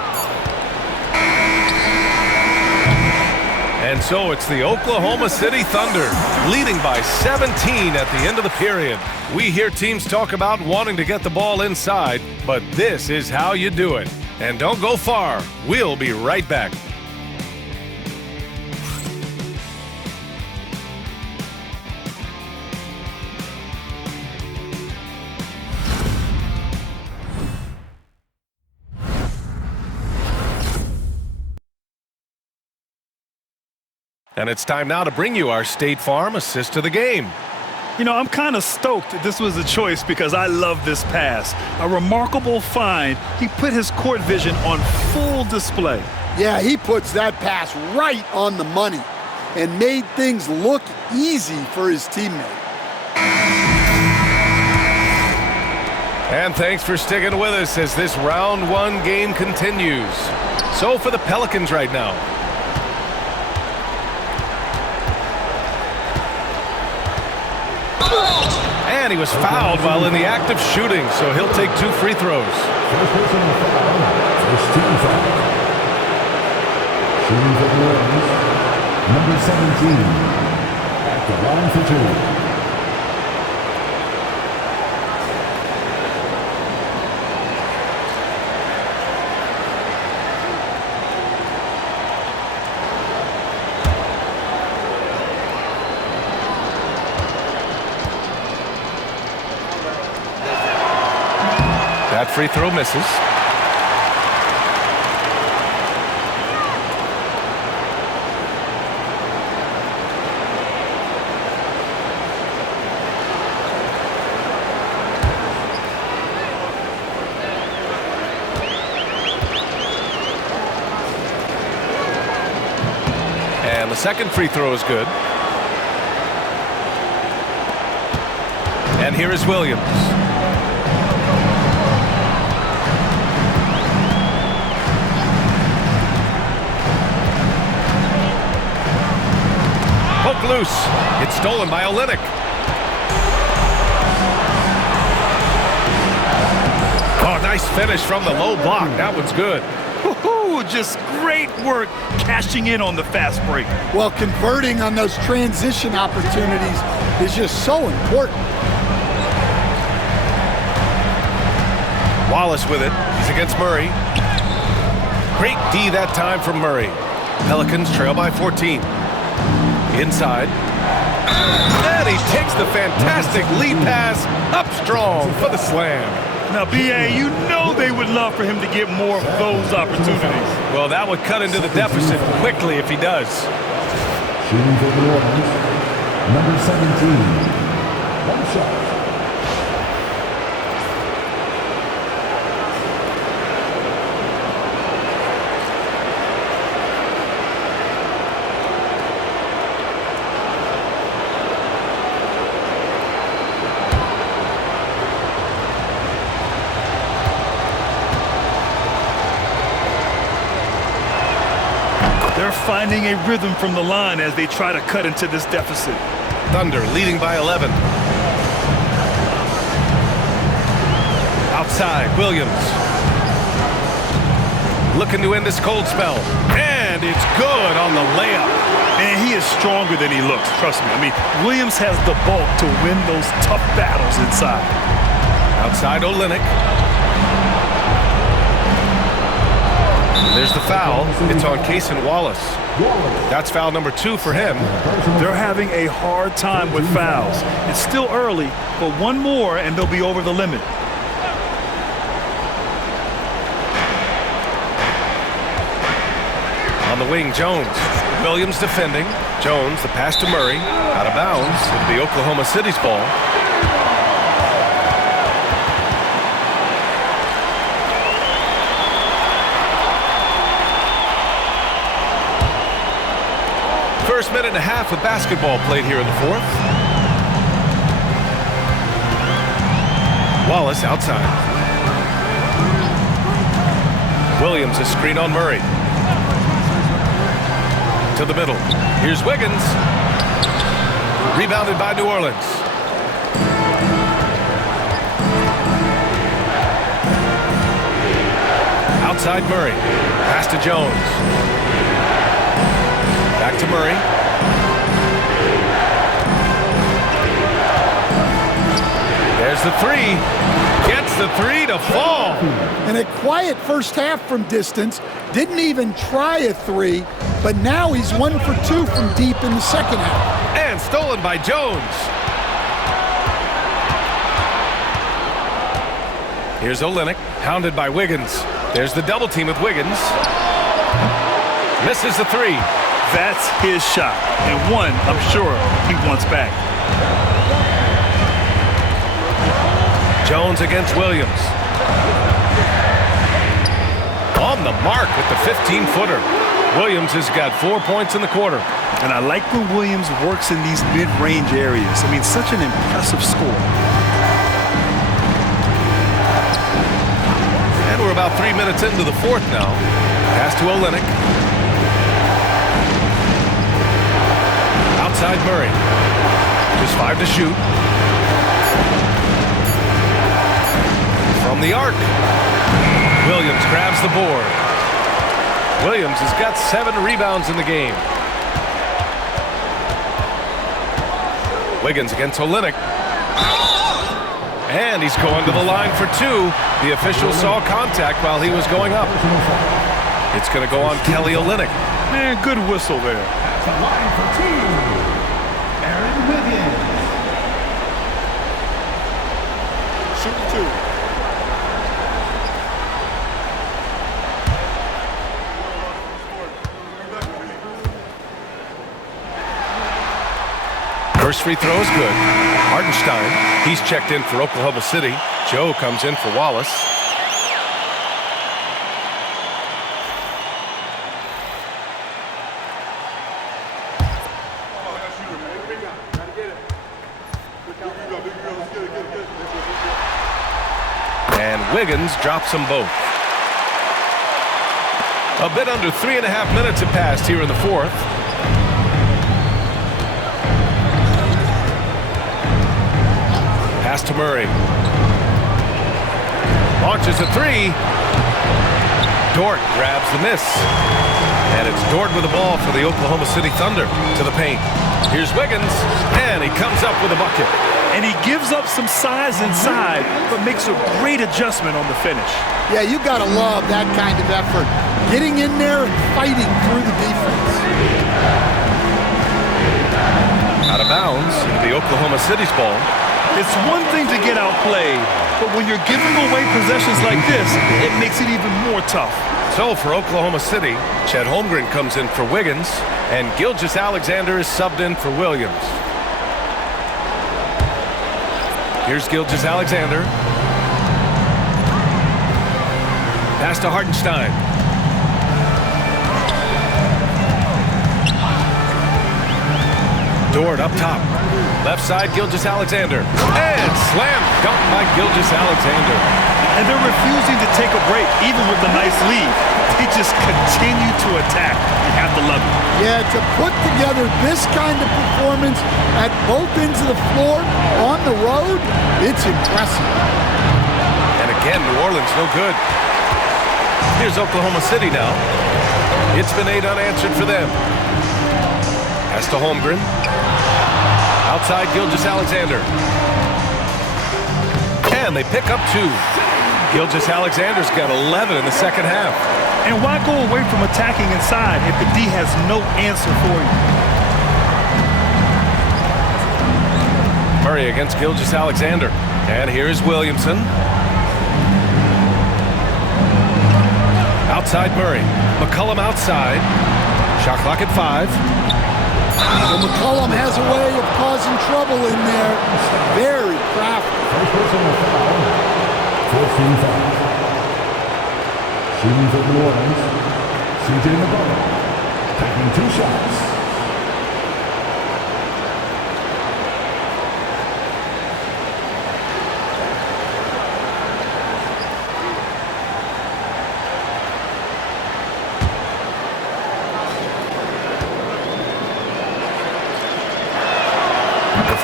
And so it's the Oklahoma City Thunder leading by 17 at the end of the period. We hear teams talk about wanting to get the ball inside, but this is how you do it. And don't go far. We'll be right back. And it's time now to bring you our State Farm assist to the game. You know, I'm kind of stoked that this was a choice because I love this pass. A remarkable find. He put his court vision on full display. Yeah, he puts that pass right on the money and made things look easy for his teammate. And thanks for sticking with us as this round 1 game continues. So for the Pelicans right now. And he was fouled while in the act of shooting, so he'll take 2 free throws. First personal foul. First team foul. Shooting for the Orleans, number 17. At the line for 2. That free throw misses. And the second free throw is good. And here is Williams. Loose. It's stolen by Olynyk. Oh, nice finish from the low block. That one's good. Woo-hoo, just great work cashing in on the fast break. Well, converting on those transition opportunities is just so important. Wallace with it. He's against Murray. Great D that time from Murray. Pelicans trail by 14. Inside. And he takes the fantastic lead pass up strong for the slam. Now, B.A., you know they would love for him to get more of those opportunities. Well, that would cut into the deficit quickly if he does. Shooting for the Orleans, number 17. One shot. They're finding a rhythm from the line as they try to cut into this deficit. Thunder leading by 11. Outside, Williams. Looking to end this cold spell. And it's good on the layup. And he is stronger than he looks, trust me. I mean, Williams has the bulk to win those tough battles inside. Outside Olynyk. There's the foul. It's on Cason Wallace. That's foul number 2 for him. They're having a hard time with fouls. It's still early, but one more and they'll be over the limit. On the wing, Jones. Williams defending. Jones, the pass to Murray. Out of bounds. It'll be Oklahoma City's ball. first minute and a half of basketball played here in the fourth. Wallace outside. Williams, a screen on Murray. To the middle. Here's Wiggins. Rebounded by New Orleans. Outside Murray. Pass to Jones. Back to Murray. There's the three. Gets the three to fall. And a quiet first half from distance. Didn't even try a three, but now he's 1 for 2 from deep in the second half. And stolen by Jones. Here's Olynyk, hounded by Wiggins. There's the double team with Wiggins. Misses the three. That's his shot, and one I'm sure he wants back. Jones against Williams. On the mark with the 15-footer. Williams has got 4 points in the quarter. And I like when Williams works in these mid-range areas. I mean, such an impressive score. And we're about 3 minutes into the fourth now. Pass to Olynyk. Outside Murray. Just 5 to shoot. From the arc. Williams grabs the board. Williams has got 7 rebounds in the game. Wiggins against Olynyk. And he's going to the line for 2. The official saw contact while he was going up. It's going to go on Kelly Olynyk. Man, good whistle there. At the line for 2, Aaron Wiggins. Shoot 2. First free throw is good. Hartenstein, he's checked in for Oklahoma City. Joe comes in for Wallace. And Wiggins drops them both. A bit under 3.5 minutes have passed here in the fourth. Pass to Murray. Launches a three. Dort grabs the miss. And it's Dort with the ball for the Oklahoma City Thunder to the paint. Here's Wiggins, and he comes up with a bucket. And he gives up some size inside, but makes a great adjustment on the finish. Yeah, you got to love that kind of effort. Getting in there and fighting through the defense. Out of bounds into the Oklahoma City's ball. It's one thing to get outplayed, but when you're giving away possessions like this, it makes it even more tough. So for Oklahoma City, Chet Holmgren comes in for Wiggins, and Gilgeous-Alexander is subbed in for Williams. Here's Gilgeous-Alexander. Pass to Hartenstein. Dort up top. Left side, Gilgeous-Alexander. And slam dunk by Gilgeous-Alexander. And they're refusing to take a break, even with a nice lead. They just continue to attack. You have to love it. Yeah, to put together this kind of performance at both ends of the floor on the road, it's impressive. And again, New Orleans no good. Here's Oklahoma City now. It's been 8 unanswered for them. Pass to Holmgren. Outside Gilgeous-Alexander. And they pick up 2. Gilgeous-Alexander's got 11 in the second half. And why go away from attacking inside if the D has no answer for you? Murray against Gilgeous-Alexander. And here's Williamson. Outside Murray. McCollum outside. Shot clock at 5. Well, McCollum has a way of causing trouble in there. Very crafty. First personal foul. 14 fouls. Shooting for New Orleans. CJ McCollum taking 2 shots.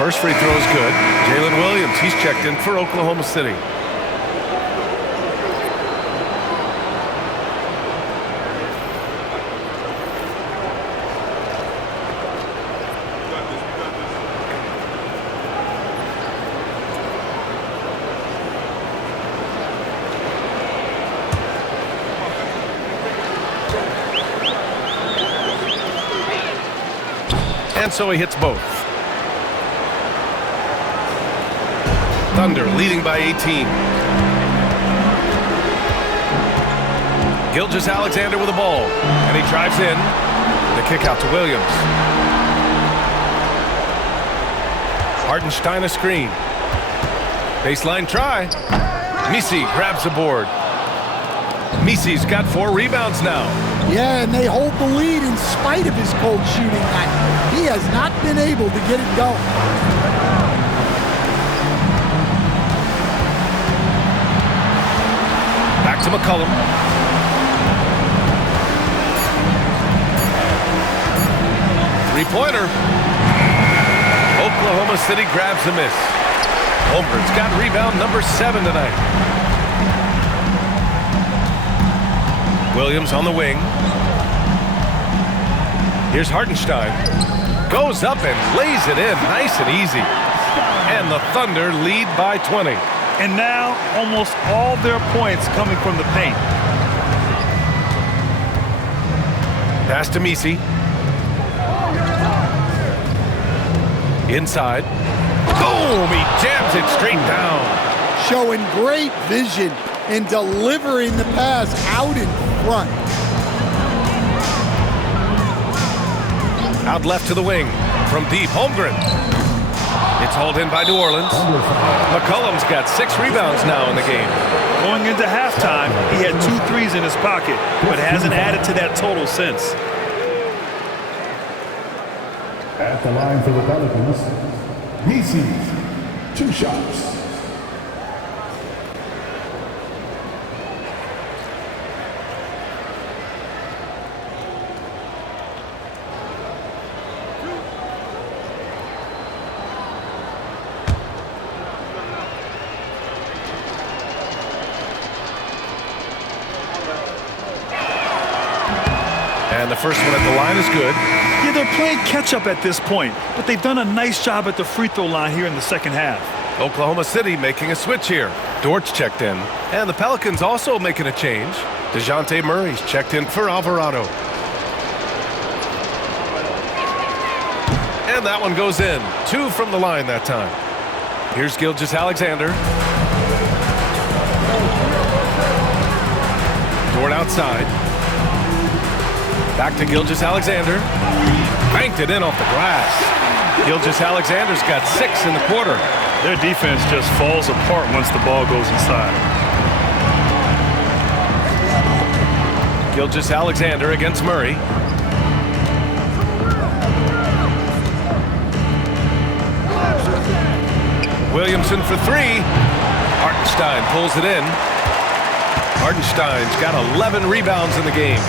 First free throw is good. Jalen Williams, he's checked in for Oklahoma City. And so he hits both. Thunder leading by 18. Gilgeous-Alexander with the ball, and he drives in. The kick out to Williams. Hartenstein a screen. Baseline try. Misi grabs the board. Misi's got 4 rebounds now. Yeah, and they hold the lead in spite of his cold shooting night. He has not been able to get it going. Back to McCollum. Three-pointer. Oklahoma City grabs the miss. Holmgren's got rebound number 7 tonight. Williams on the wing. Here's Hartenstein. Goes up and lays it in nice and easy. And the Thunder lead by 20. And now almost all their points coming from the paint. Pass to Misi. Inside. Boom! He jams it straight down. Showing great vision and delivering the pass out in front. Out left to the wing. From deep, Holmgren. It's hauled in by New Orleans. McCollum's got 6 rebounds now in the game. Going into halftime, he had 2 threes in his pocket, but hasn't added to that total since. At the line for the Pelicans, Misi, 2 shots. And the first one at the line is good. Yeah, they're playing catch-up at this point, but they've done a nice job at the free throw line here in the second half. Oklahoma City making a switch here. Dortch checked in. And the Pelicans also making a change. DeJounte Murray's checked in for Alvarado. And that one goes in. 2 from the line that time. Here's Gilgeous-Alexander. Dort outside. Back to Gilgeous-Alexander. Banked it in off the glass. Gilgeous-Alexander's got 6 in the quarter. Their defense just falls apart once the ball goes inside. Gilgeous-Alexander against Murray. Williamson for 3. Hartenstein pulls it in. Hartenstein's got 11 rebounds in the game.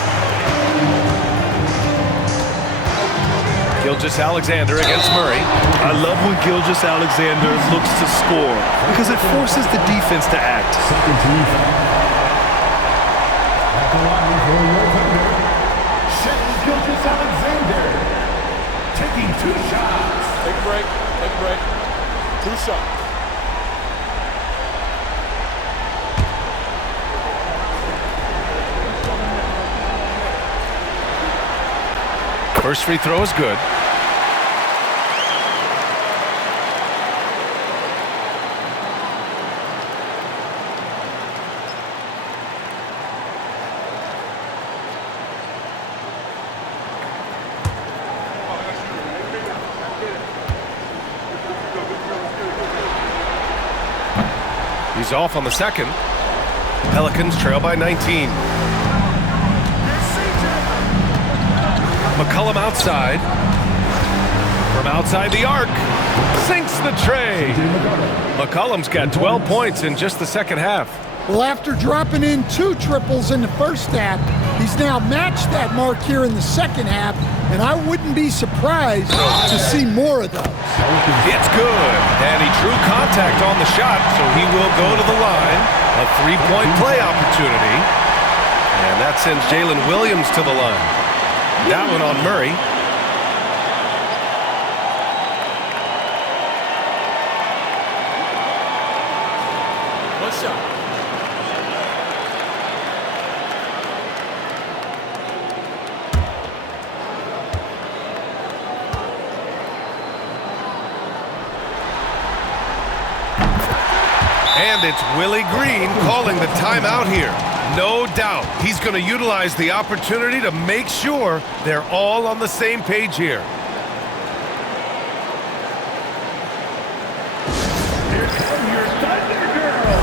Gilgeous-Alexander against Murray. I love when Gilgeous-Alexander looks to score because it forces the defense to act. Second team foul. At the line for your Thunder, Gilgeous-Alexander, taking 2 shots. Take a break. Take a break. 2 shots. First free throw is good. He's off on the second. Pelicans trail by 19. McCollum outside. From outside the arc. Sinks the tray. McCollum's got 12 points in just the second half. Well, after dropping in 2 triples in the first half, he's now matched that mark here in the second half, and I wouldn't be surprised to see more of those. It's good, and he drew contact on the shot, so he will go to the line. A 3-point play opportunity, and that sends Jalen Williams to the line. That one on Murray. What's up? And it's Willie Green calling the timeout here. No doubt he's going to utilize the opportunity to make sure they're all on the same page here. Here comes your Thunder Girl.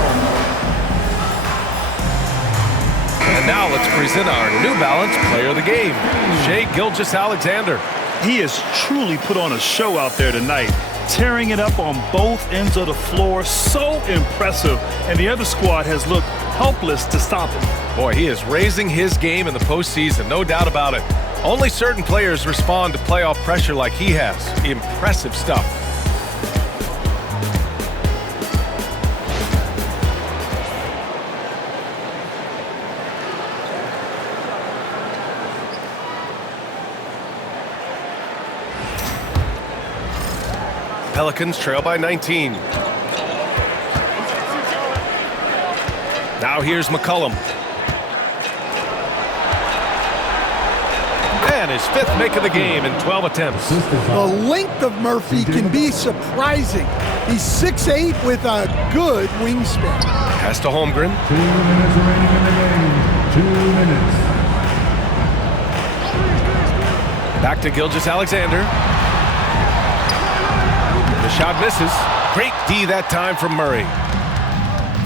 And now let's present our New Balance Player of the Game, Shai Gilgeous-Alexander. He has truly put on a show out there tonight, tearing it up on both ends of the floor. So impressive, and the other squad has looked helpless to stop him. Boy, he is raising his game in the postseason, no doubt about it. Only certain players respond to playoff pressure like he has. Impressive stuff. Pelicans trail by 19. Now here's McCollum. And his 5th make of the game in 12 attempts. The length of Murphy can be surprising. He's 6'8" with a good wingspan. Pass to Holmgren. 2 minutes remaining in the game. 2 minutes. Back to Gilgeous-Alexander. The shot misses. Great D that time from Murray.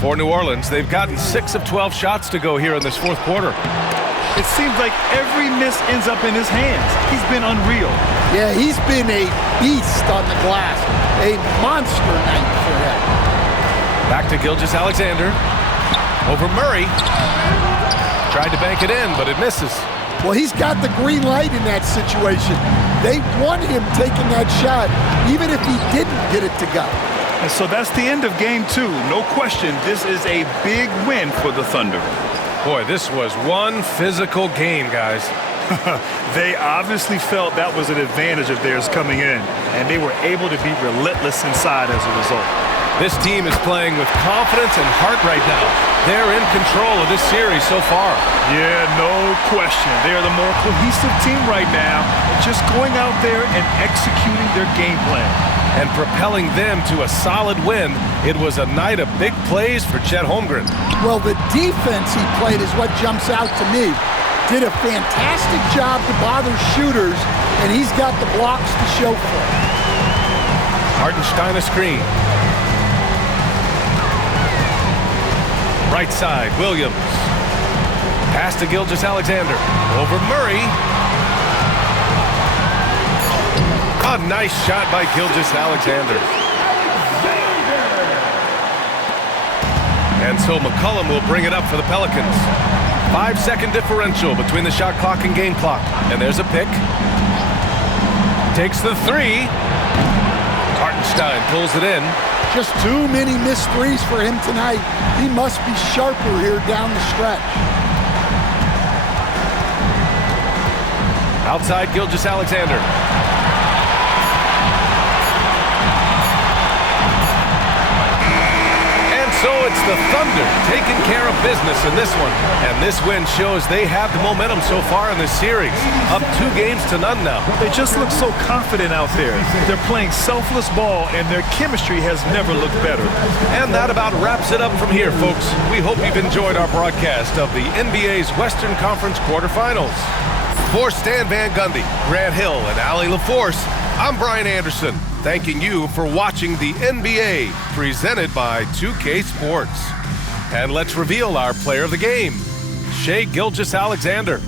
For New Orleans, they've gotten 6 of 12 shots to go here in this 4th quarter. It seems like every miss ends up in his hands. He's been unreal. Yeah, he's been a beast on the glass. A monster night for him. Back to Gilgeous-Alexander. Over Murray. Tried to bank it in, but it misses. Well, he's got the green light in that situation. They want him taking that shot, even if he didn't get it to go. And so that's the end of game 2. No question, this is a big win for the Thunder. Boy, this was one physical game, guys. They obviously felt that was an advantage of theirs coming in, and they were able to be relentless inside as a result. This team is playing with confidence and heart right now. They're in control of this series so far. Yeah, no question. They're the more cohesive team right now, just going out there and executing their game plan. And propelling them to a solid win. It was a night of big plays for Chet Holmgren. Well, the defense he played is what jumps out to me. Did a fantastic job to bother shooters, and he's got the blocks to show for it. Hartenstein a screen. Right side, Williams. Pass to Gilgeous-Alexander. Over Murray. A nice shot by Gilgeous-Alexander. And so McCollum will bring it up for the Pelicans. 5-second differential between the shot clock and game clock. And there's a pick. Takes the 3. Hartenstein pulls it in. Just too many missed threes for him tonight. He must be sharper here down the stretch. Outside Gilgeous-Alexander. So it's the Thunder taking care of business in this one. And this win shows they have the momentum so far in this series. Up 2-0 now. They just look so confident out there. They're playing selfless ball, and their chemistry has never looked better. And that about wraps it up from here, folks. We hope you've enjoyed our broadcast of the NBA's Western Conference quarterfinals. For Stan Van Gundy, Grant Hill, and Allie LaForce, I'm Brian Anderson, thanking you for watching the NBA presented by 2K Sports. And let's reveal our player of the game, Shai Gilgeous-Alexander.